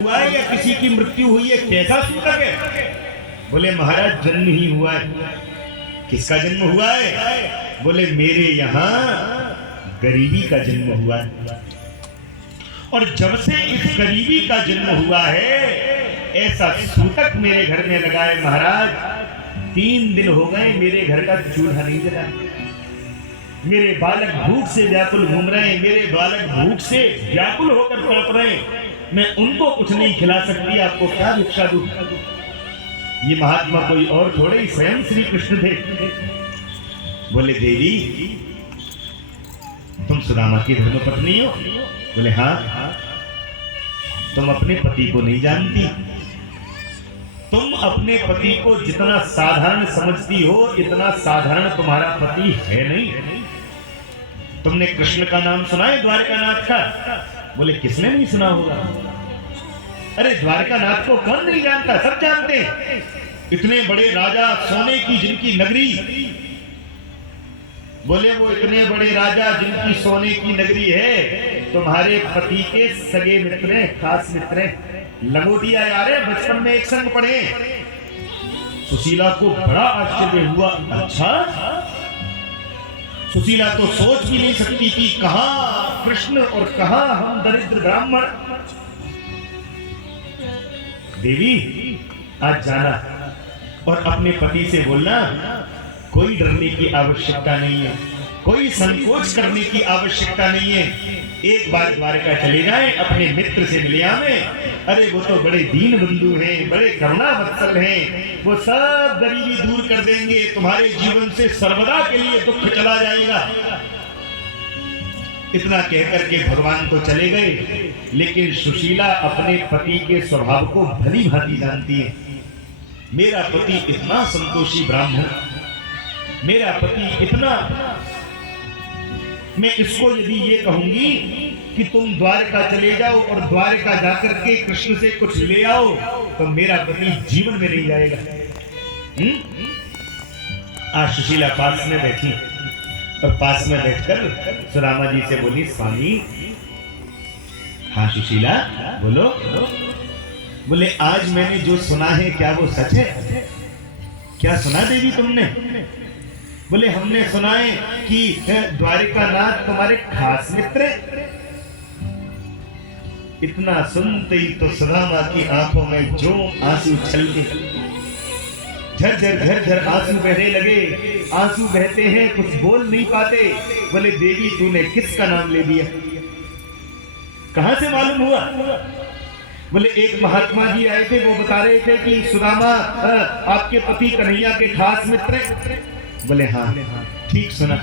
हुआ है या किसी की मृत्यु हुई है, कैसा सूतक है? बोले महाराज जन्म ही हुआ है। किसका जन्म हुआ है? बोले मेरे यहाँ गरीबी का जन्म हुआ है, और जब से इस गरीबी का जन्म हुआ है ऐसा सूतक मेरे घर में लगा है महाराज। 3 दिन हो गए मेरे घर का चूल्हा नहीं जला। मेरे बालक भूख से व्याकुल घूम रहे हैं, मेरे बालक भूख से व्याकुल होकर तड़प रहे हैं। मैं उनको कुछ नहीं खिला सकती, आपको क्या भिक्षा दूं? ये महात्मा कोई और थोड़े ही स्वयं श्री कृष्ण थे। बोले देवी तुम सुदामा की धर्मपत्नी हो? बोले हाँ। तुम अपने पति को नहीं जानती। तुम अपने पति को जितना साधारण समझती हो इतना साधारण तुम्हारा पति है नहीं। तुमने कृष्ण का नाम सुना है द्वारकानाथ का? बोले किसने नहीं सुना होगा? अरे द्वारकानाथ को कौन नहीं जानता, सब जानते हैं। इतने बड़े राजा, सोने की जिनकी नगरी। बोले वो इतने बड़े राजा जिनकी सोने की नगरी है, तुम्हारे पति के सगे मित्र हैं, खास मित्र हैं। लंगोटिया यार है, बचपन में एक संग पढ़े। सुशीला को बड़ा आश्चर्य हुआ। अच्छा, सुशीला तो सोच भी नहीं सकती थी कहां कृष्ण और कहां हम दरिद्र ब्राह्मण। देवी आज जाना और अपने पति से बोलना कोई डरने की आवश्यकता नहीं है, कोई संकोच करने की आवश्यकता नहीं है। एक बार द्वारका चले जाएं, अपने मित्र से मिले आवें। अरे वो तो बड़े दीन बंधु हैं, बड़े करुणा वत्सल हैं, वो सब गरीबी दूर कर देंगे। तुम्हारे जीवन से सर्वदा के लिए दुख चला जाएगा। इतना कहकर के भगवान तो चले गए, लेकिन सुशीला अपने पति के स्वभाव को भली भांति जानती है। मेरा पति इतना संतोषी ब्राह्मण, मेरा पति इतना, मैं इसको यदि ये कहूंगी कि तुम द्वारका चले जाओ और द्वारका जाकर के कृष्ण से कुछ ले आओ, तो मेरा पति जीवन में नहीं जाएगा। आज सुशीला पास में बैठी और पास में बैठकर सुदामा जी से बोली स्वामी। हाँ सुशीला बोलो। बोले आज मैंने जो सुना है क्या वो सच है? क्या सुना देवी तुमने? बोले हमने सुना है कि द्वारिकानाथ तुम्हारे खास मित्र हैं। इतना सुनते ही तो सुदामा की आंखों में जो आंसू छलके, झरझर आंसू बहने लगे। आंसू बहते हैं, कुछ बोल नहीं पाते। बोले देवी तूने किसका नाम ले दिया? कहां से मालूम हुआ? बोले एक महात्मा जी आए थे, वो बता रहे थे कि सुदामा आपके पति कन्हैया के खास मित्र हैं। बोले हाँ ठीक सुना,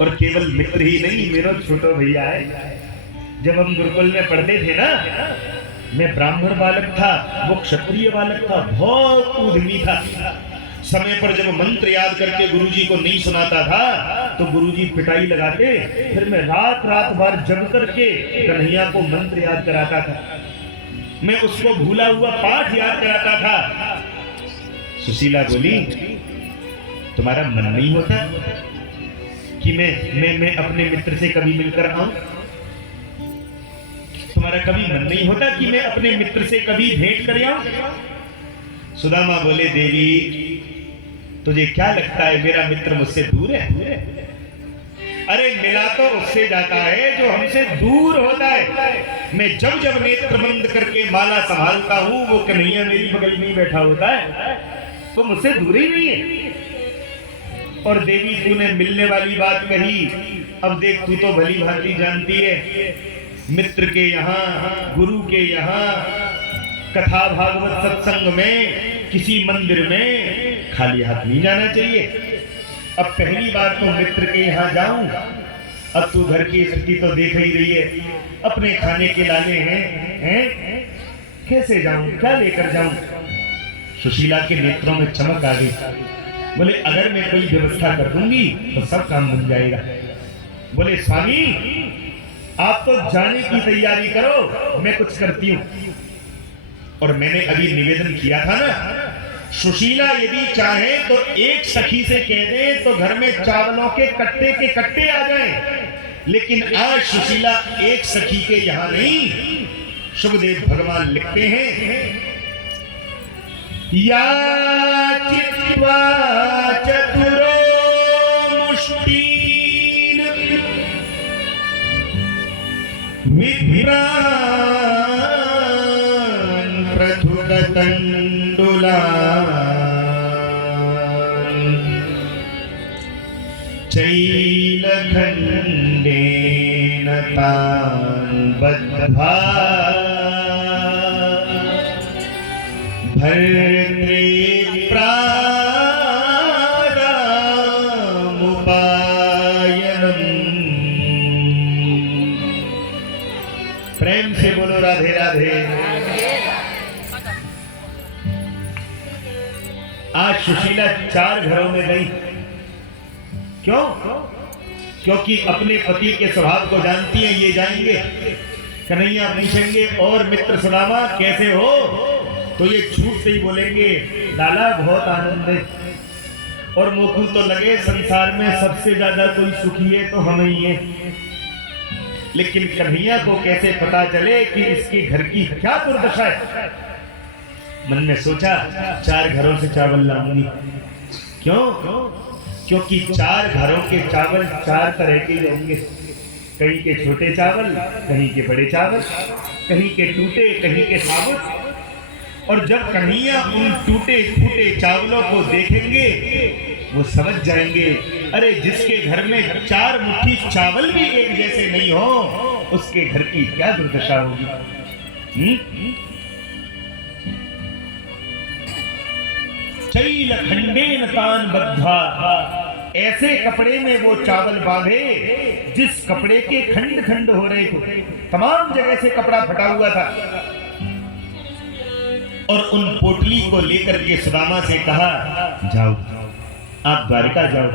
और केवल मित्र ही नहीं, मेरा छोटा भैया है। जब हम गुरुकुल में पढ़ते थे ना, मैं ब्राह्मण बालक था, वो क्षत्रिय बालक था, बहुत उद्यमी था। समय पर जब मंत्र याद करके गुरुजी को नहीं सुनाता था तो गुरुजी पिटाई लगाते, फिर मैं रात भर जग करके कन्हैया को मंत्र याद कराता था। मैं उसको भूला हुआ पाठ याद कराता था। सुशीला बोली तुम्हारा मन नहीं होता कि मैं अपने मित्र से कभी मिलकर आऊं? तुम्हारा कभी मन नहीं होता कि मैं अपने मित्र से कभी भेंट कर आऊं? सुदामा बोले देवी तुझे क्या लगता है मेरा मित्र मुझसे दूर है? अरे मिला तो उससे जाता है जो हमसे दूर होता है। मैं जब नेत्र बंद करके माला संभालता हूं, वो कन्हैया मेरी बगल में ही बैठा होता है, तो मुझसे दूर ही नहीं है। और देवी तूने मिलने वाली बात कही, अब देख तू तो भली भांति जानती है, मित्र के यहाँ, गुरु के यहाँ कथा भागवत सत्संग में, किसी मंदिर में खाली हाथ नहीं जाना चाहिए। अब पहली बार तो मित्र के यहाँ जाऊं, अब तू घर की स्थिति तो देख ही रही है, अपने खाने के लाले हैं, कैसे जाऊं, क्या लेकर जाऊं? सुशीला के नेत्रों में चमक आ गई। बोले अगर मैं कोई व्यवस्था कर दूंगी तो सब काम बन जाएगा। बोले स्वामी आप तो जाने की तैयारी करो, मैं कुछ करती हूं। और मैंने अभी निवेदन किया था ना, सुशीला यदि चाहे तो एक सखी से कह दे तो घर में चावलों के कट्टे आ जाएं। लेकिन आज सुशीला एक सखी के यहाँ नहीं, सुखदेव भगवान लिखते हैं, या चित्वा चतुरो मुष्टिन विभ्रान प्रथुकतण्डुलान् चैलखण्डेन तान् बद्ध्वा भर्त्रे प्रादामुपायनम्। प्रेम से बोलो राधे राधे। आज सुशीला 4 घरों में गई। क्यों? क्योंकि अपने पति के स्वभाव को जानती है। ये जाएंगे, कन्हैया पूछेंगे और मित्र सुदामा कैसे हो, तो ये झूठ से ही बोलेंगे लाला बहुत आनंद है। और मुख तो लगे संसार में सबसे ज्यादा कोई सुखी है तो हम ही है। लेकिन कन्हैया को कैसे पता चले कि इसके घर की क्या दुर्दशा है। मन में सोचा 4 घरों से चावल लाऊंगी। क्यों? क्योंकि 4 घरों के चावल 4 तरह के होंगे। कहीं के छोटे चावल, कहीं के बड़े चावल, कहीं के टूटे, कहीं के साबुत। और जब कन्हैया उन टूटे फूटे चावलों को देखेंगे वो समझ जाएंगे, अरे जिसके घर में 4 मुट्ठी चावल भी एक जैसे नहीं हो उसके घर की क्या दुर्दशा होगी। चैलखण्डेन तान् बद्ध्वा, ऐसे कपड़े में वो चावल बांधे जिस कपड़े के खंड खंड हो रहे थे। तमाम जगह से कपड़ा फटा हुआ था। और उन पोटली को लेकर के सुदामा से कहा, जाओ आप द्वारिका जाओ।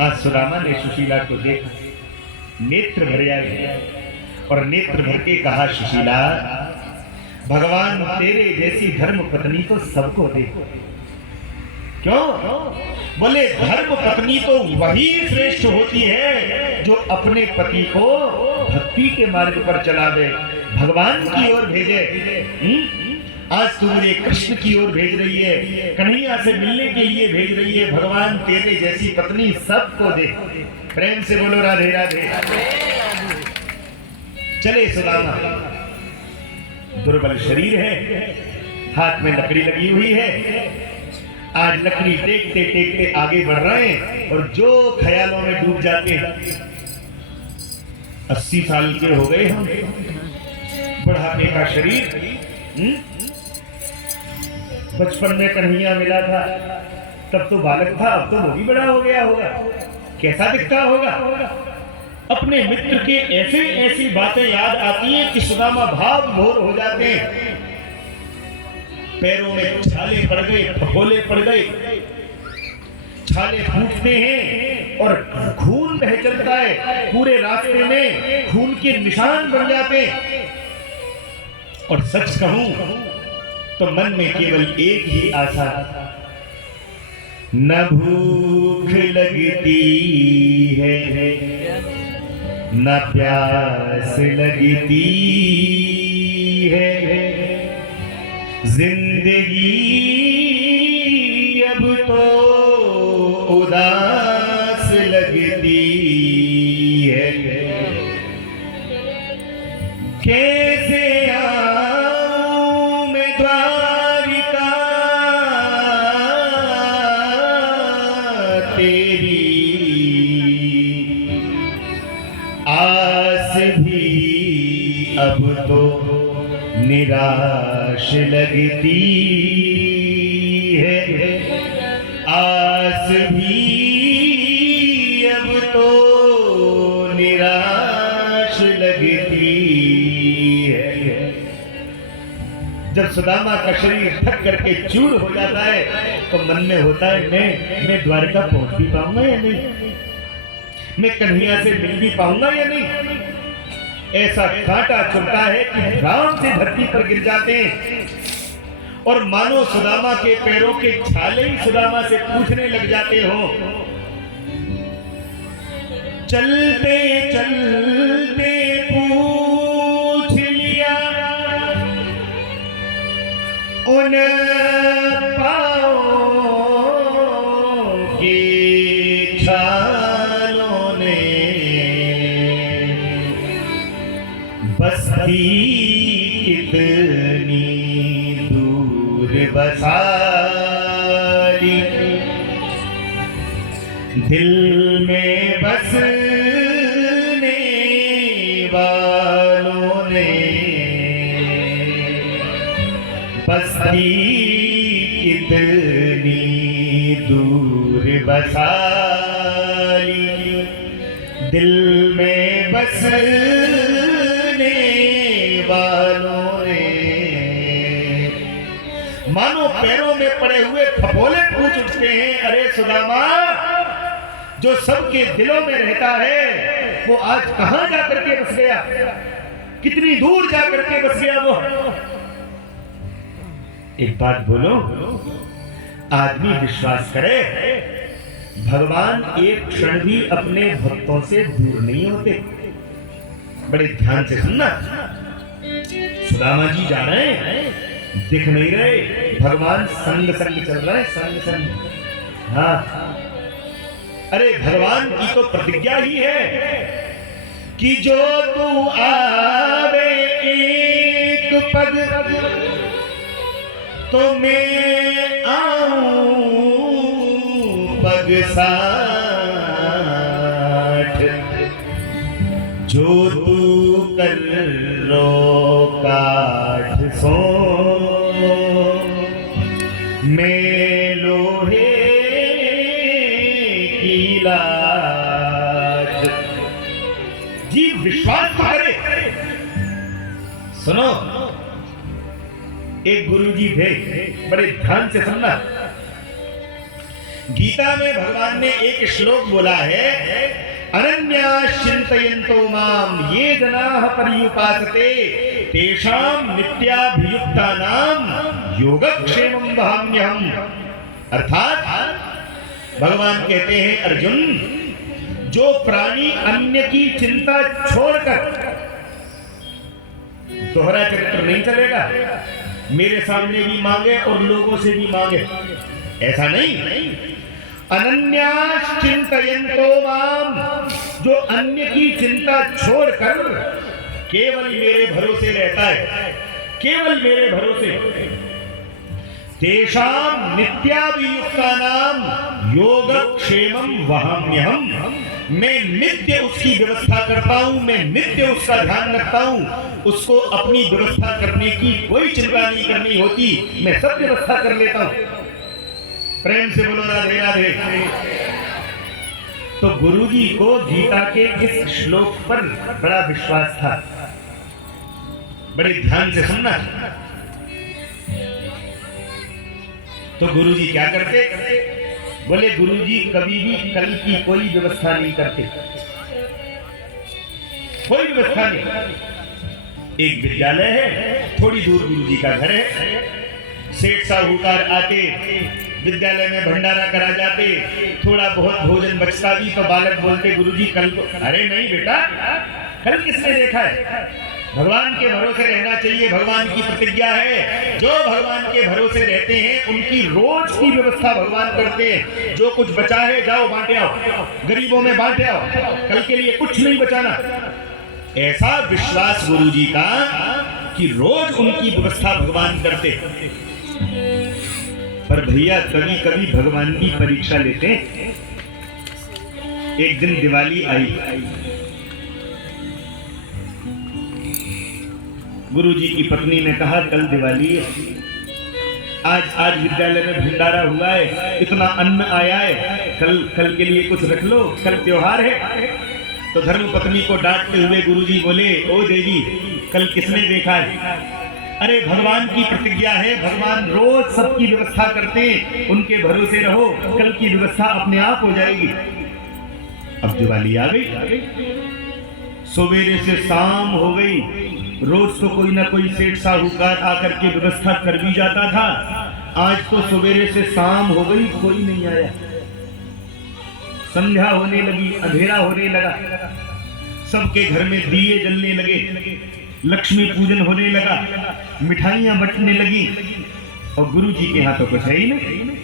आज सुदामा ने सुशीला को देखा, नेत्र भर आए और नेत्र भर के कहा, सुशीला भगवान तेरे जैसी धर्म पत्नी तो सबको दे। क्यों? बोले धर्म पत्नी तो वही श्रेष्ठ होती है जो अपने पति को भक्ति के मार्ग पर चलावे, भगवान की ओर भेजे। आज तू मुझे कृष्ण की ओर भेज रही है, कन्हैया से मिलने के लिए भेज रही है। भगवान तेरे जैसी पत्नी सबको दे। प्रेम से बोलो राधे राधे। चले सुदामा, दुर्बल शरीर है, हाथ में लकड़ी लगी हुई है। आज लकड़ी टेकते टेकते आगे बढ़ रहे हैं और जो ख्यालों में डूब जाते हैं। 80 साल के हो गए हम, बुढ़ापे का शरीर। बचपन में कन्हैया मिला था तब तो बालक था, अब तो वो भी बड़ा हो गया होगा, कैसा दिखता होगा। अपने मित्र के ऐसे ऐसी बातें याद आती हैं कि सुदामा भाव भोर हो जाते हैं। पैरों में छाले पड़ गए, फफोले पड़ गए, छाले फूटते हैं और खून बह चलता है। पूरे रास्ते में खून के निशान बन जाते हैं। और सच कहूं तो मन में केवल एक ही आशा, न भूख लगती है न प्यास लगती है, जिंदगी अब तो उदास लगती है। कैसे आऊं मैं द्वारिका तेरी आस भी अब तो निराश लगती है। आस भी अब तो निराश लगती है। जब सुदामा का शरीर थक करके चूर हो जाता है तो मन में होता है मैं द्वारका पहुंच भी पाऊंगा या नहीं, मैं कन्हैया से मिल भी पाऊंगा या नहीं। ऐसा कांटा चुभता है कि राम से धरती पर गिर जाते हैं और मानो सुदामा के पैरों के छाले ही सुदामा से पूछने लग जाते हो। चलते चलते पूछ लिया उन पाँव की छालों ने बस्ती कितनी दूर बसा ली, दिल में बसने वालों ने बस्ती कितनी दूर बसा ली, दिल में बसने वालों ने। मानो पैरों में पड़े हुए फफोले पूछ उठते हैं, अरे सुदामा, जो सबके दिलों में रहता है वो आज कहां जाकर के बस गया, कितनी दूर जाकर के बस गया वो। एक बात बोलो, आदमी विश्वास करे, भगवान एक क्षण भी अपने भक्तों से दूर नहीं होते। बड़े ध्यान से सुनना, सुदामा जी जा रहे हैं, दिख नहीं रहे, भगवान संग संग चल रहे हैं, संग संग। हाँ, अरे भगवान की तो प्रतिज्ञा ही है कि जो तू आवे एक पग तो मैं आऊं पग 60, जो तू कर रो काठ सो मैं लोहे की लाज। जी विश्वास करे। सुनो, एक गुरुजी थे, बड़े ध्यान से सुनना। गीता में भगवान ने एक श्लोक बोला है, अनन्याश्चिन्तयन्तो माम ये जनाः पर्युपासते तेषां नित्याभियुक्तानां योगक्षेमं वहाम्यहम्। अर्थात भगवान कहते हैं, अर्जुन, जो प्राणी अन्य की चिंता छोड़कर, दोहरा चरित्र नहीं चलेगा, मेरे सामने भी मांगे और लोगों से भी मांगे, ऐसा नहीं। अनन्याश्चिन्तयन्तो माम, जो अन्य की चिंता छोड़कर केवल मेरे भरोसे रहता है, केवल मेरे भरोसे, तेषां नित्याभियुक्तानां योगक्षेमं वहाम्यहम्। मैं नित्य उसकी व्यवस्था करता हूं, मैं नित्य उसका ध्यान रखता हूं, उसको अपनी व्यवस्था करने की कोई चिंता नहीं करनी होती, मैं सब व्यवस्था कर लेता हूं। प्रेम से बोलो राधे राधे। तो गुरुजी को गीता के इस श्लोक पर बड़ा विश्वास था। बड़े ध्यान से सुनना। तो गुरुजी क्या करते? बोले गुरुजी कभी भी कल की कोई व्यवस्था नहीं करते, कोई व्यवस्था नहीं। एक विद्यालय है, थोड़ी दूर गुरुजी का घर है, सेठ साहूकार आते, विद्यालय में भंडारा करा जाते, थोड़ा बहुत भोजन बचता भी तो बालक बोलते, गुरुजी कल को। अरे नहीं बेटा, कल किसने देखा है? भगवान के भरोसे रहना चाहिए, भगवान की प्रतिज्ञा है। जो भगवान के भरोसे रहते हैं उनकी रोज की व्यवस्था भगवान करते हैं। जो कुछ बचा है जाओ बांटे आओ, गरीबों में बांटे आओ, कल के लिए कुछ नहीं बचाना। ऐसा विश्वास गुरुजी का कि रोज उनकी व्यवस्था भगवान करते। पर भैया कभी कभी भगवान की परीक्षा लेते। एक दिन दिवाली आई, गुरुजी की पत्नी ने कहा कल दिवाली है, आज विद्यालय में भंडारा हुआ है, इतना अन्न आया है, कल के लिए कुछ रख लो, कल त्योहार है। तो धर्म पत्नी को डांटते हुए गुरुजी बोले, ओ देवी, कल किसने देखा है? अरे भगवान की प्रतिज्ञा है, भगवान रोज सबकी व्यवस्था करते हैं, उनके भरोसे रहो, कल की व्यवस्था अपने आप हो जाएगी। अब दिवाली आ गई, सवेरे से शाम हो गई, रोज तो कोई ना कोई सेठ साहूकार आकर के व्यवस्था कर भी जाता था, आज तो सवेरे से शाम हो गई, कोई नहीं आया। संध्या होने लगी, अंधेरा होने लगा, सबके घर में दिए जलने लगे, लक्ष्मी पूजन होने लगा, मिठाइयां बंटने लगी। और गुरु जी के यहाँ तो कुछ है ही नहीं।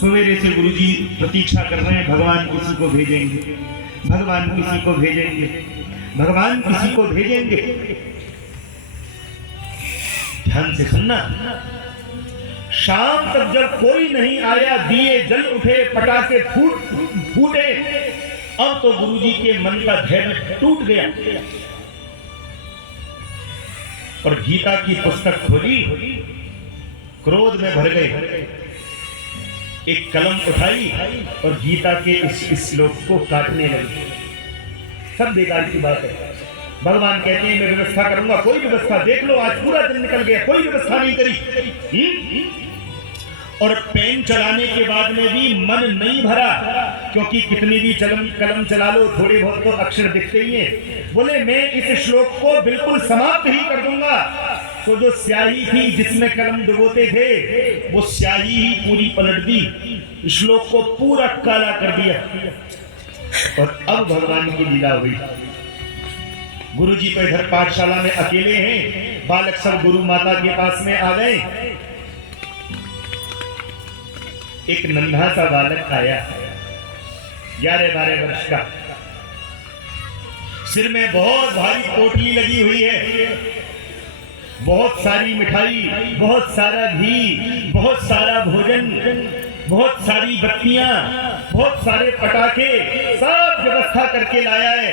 सवेरे से गुरु जी प्रतीक्षा कर रहे हैं, भगवान किसी को भेजेंगे, भगवान किसी को भेजेंगे, भगवान किसी को भेजेंगे। ध्यान से सुनना, शाम तक जब कोई नहीं आया, दिए जल उठे, पटाखे फूटे, अब तो गुरुजी के मन का धैर्य टूट गया और गीता की पुस्तक खोली, क्रोध में भर गए, एक कलम उठाई और गीता के इस श्लोक को काटने लगी। सब बेकार की बात है। भगवान कहते हैं मैं व्यवस्था करूंगा, कोई व्यवस्था, देख लो आज पूरा दिन निकल गया, कोई व्यवस्था नहीं करी। और पेन चलाने के बाद में भी मन नहीं भरा, क्योंकि कितनी भी कलम चला लो, थोड़े बहुत तो अक्षर दिखते ही हैं। बोले मैं इस श्लोक को बिल्कुल समाप्त ही कर दूंगा। तो जो स्याही थी जिसमें कलम डुबोते थे, वो स्याही ही पूरी पलट दी, श्लोक को पूरा काला कर दिया। और अब भगवान की लीला हुई। गुरु जी तो इधर पाठशाला में अकेले हैं, बालक सब गुरु माता के पास में आ गए। एक नन्हा सा बालक आया, 11-12 वर्ष का, सिर में बहुत भारी पोटली लगी हुई है, बहुत सारी मिठाई, बहुत सारा घी, बहुत सारा भोजन, बहुत सारी बत्तियां, बहुत सारे पटाखे, सब व्यवस्था करके लाया है।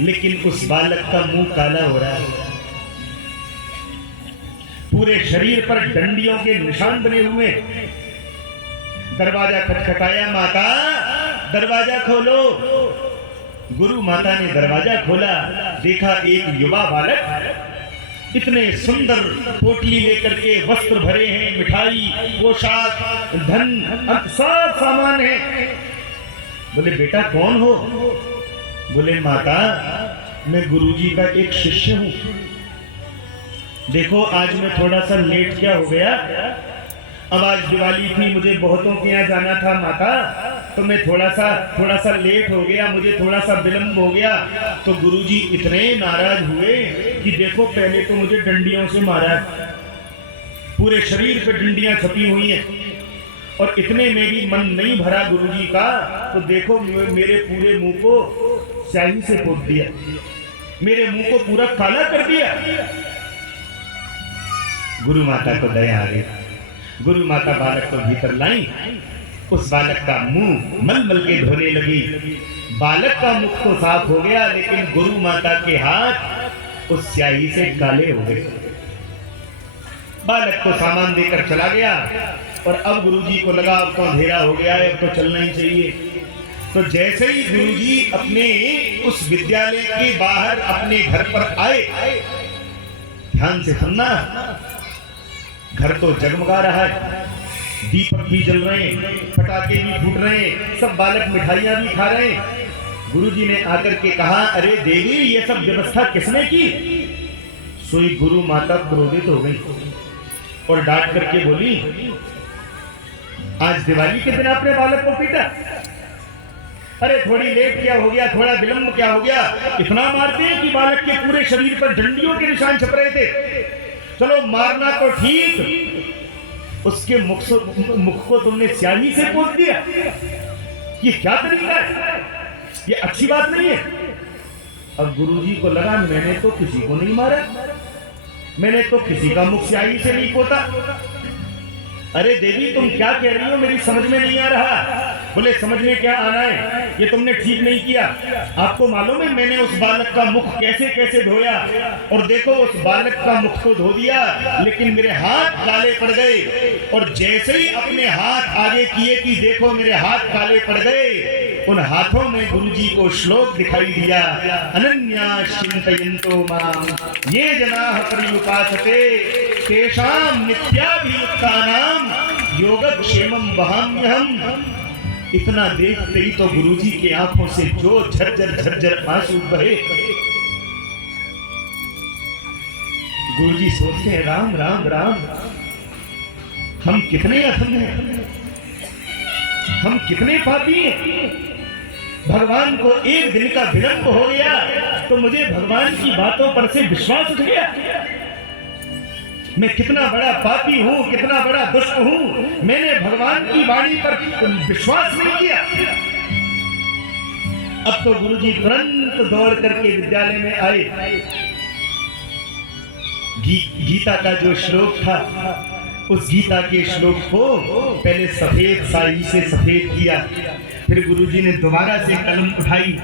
लेकिन उस बालक का मुंह काला हो रहा है, पूरे शरीर पर डंडियों के निशान बने हुए। दरवाजा खटखटाया, माता दरवाजा खोलो। गुरु माता ने दरवाजा खोला, देखा एक युवा बालक इतने सुंदर पोटली लेकर के, वस्त्र भरे हैं, मिठाई, पोशाक, धन, सब सामान है। बोले बेटा कौन हो? बोले माता मैं गुरुजी का एक शिष्य हूं। देखो आज मैं थोड़ा सा लेट क्या हो गया, अब आज दिवाली थी, मुझे बहुतों के यहाँ जाना था माता, तो मैं थोड़ा सा लेट हो गया, मुझे थोड़ा सा विलंब हो गया। तो गुरुजी इतने नाराज हुए कि देखो पहले तो मुझे डंडियों से मारा, पूरे शरीर पे डंडियां छपी हुई हैं, और इतने में भी मन नहीं भरा गुरुजी का, तो देखो मेरे पूरे मुंह को स्याही से पोत दिया, मेरे मुंह को पूरा काला कर दिया। गुरु माता को दया आ गई, गुरु माता बालक को भीतर लाई, उस बालक का मुंह मल मल के धोने लगी। बालक का मुख तो साफ हो गया, लेकिन गुरु माता के हाथ उस स्याही से काले हो गए। बालक को सामान देकर चला गया, और अब गुरुजी को लगा अब तो अंधेरा हो गया है, अब तो चलना ही चाहिए। तो जैसे ही गुरुजी अपने उस विद्यालय के बाहर अपने घर पर आए, ध्यान से सुनना, घर तो जगमगा रहा है, दीपक भी जल रहे हैं, पटाखे भी फूट रहे हैं, सब बालक मिठाइयां भी खा रहे हैं। गुरुजी ने आकर के कहा, अरे देवी ये सब व्यवस्था किसने की? सोई गुरु माता क्रोधित हो गई और डांट करके बोली, आज दिवाली के दिन आपने बालक को पीटा? अरे थोड़ी लेट क्या हो गया, थोड़ा विलंब क्या हो गया, इतना मारते हैं कि बालक के पूरे शरीर पर डंडियों के निशान छप रहे थे। चलो मारना तो ठीक, उसके मुख को तुमने स्याही से पोत दिया, ये क्या तरीका है? ये अच्छी बात नहीं है। अब गुरुजी को लगा मैंने तो किसी को नहीं मारा, मैंने तो किसी का मुख स्याही से नहीं पोता। अरे देवी तुम क्या कह रही हो, मेरी समझ में नहीं आ रहा। बोले समझ में क्या आना है, ये तुमने ठीक नहीं किया। आपको मालूम है मैंने उस बालक का मुख कैसे कैसे धोया, और देखो उस बालक का मुख तो धो दिया, लेकिन मेरे हाथ काले पड़ गए। और जैसे ही अपने हाथ आगे किए कि देखो मेरे हाथ काले पड़ गए, उन हाथों में गुरुजी को श्लोक दिखाई दिया, अनन्या चिंतयन्तो माम ये जनाः पर्युपासते तेषां नित्याभियुक्तानां योगक्षेमं वहाम्यहम्। इतना देखते ही तो गुरुजी की आंखों से जो झरझर आंसू बहे। गुरुजी सोचते हैं राम राम राम, हम कितने अधम हैं, हम कितने पापी हैं। भगवान को एक दिन का विलंब हो गया तो मुझे भगवान की बातों पर से विश्वास उठ गया। मैं कितना बड़ा पापी हूं, कितना बड़ा दुष्ट हूं। मैंने भगवान की वाणी पर विश्वास नहीं किया। अब तो गुरुजी तुरंत दौड़ करके विद्यालय में आए। गीता का जो श्लोक था, उस गीता के श्लोक को पहले सफेद स्याही से सफेद किया, फिर गुरुजी ने दोबारा से कलम उठाई।